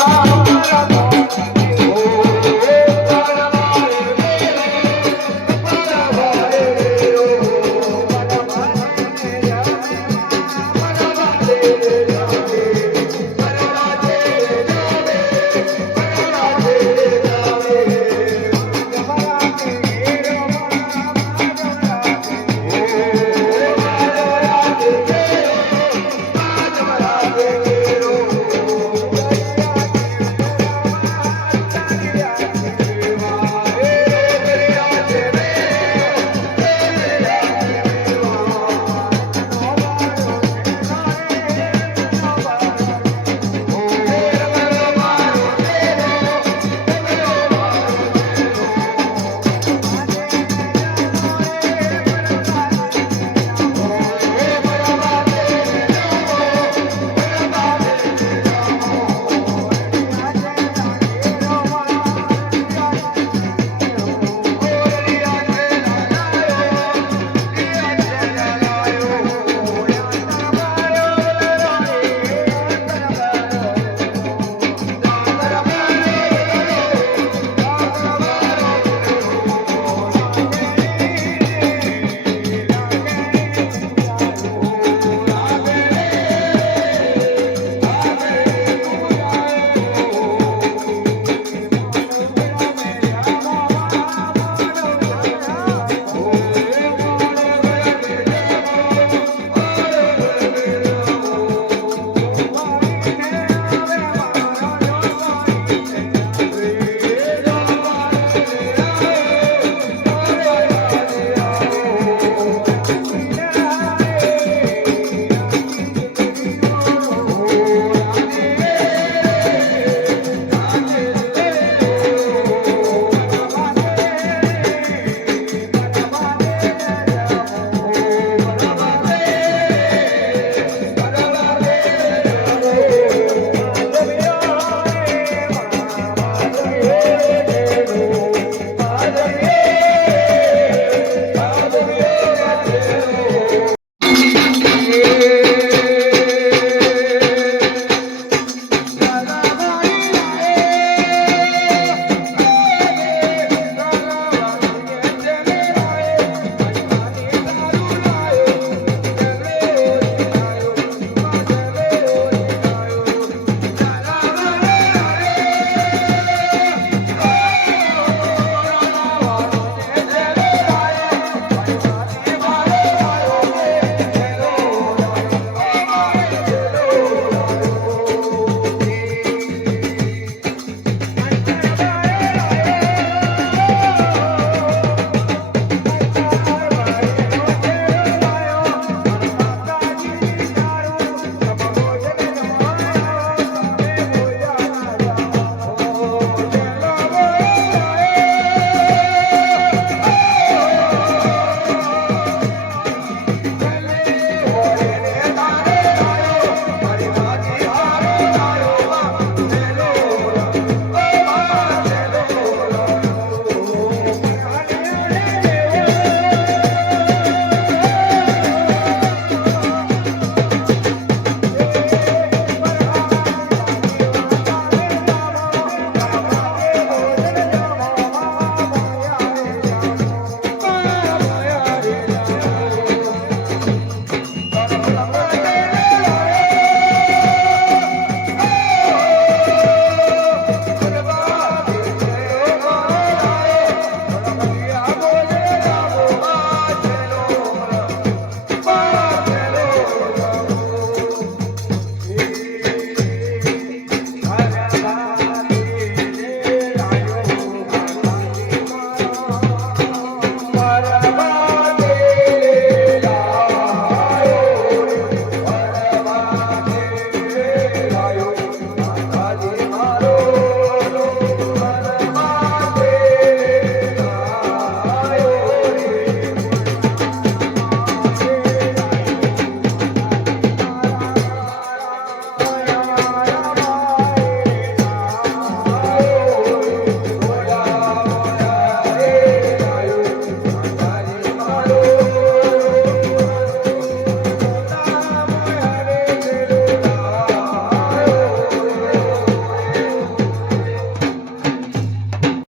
Radha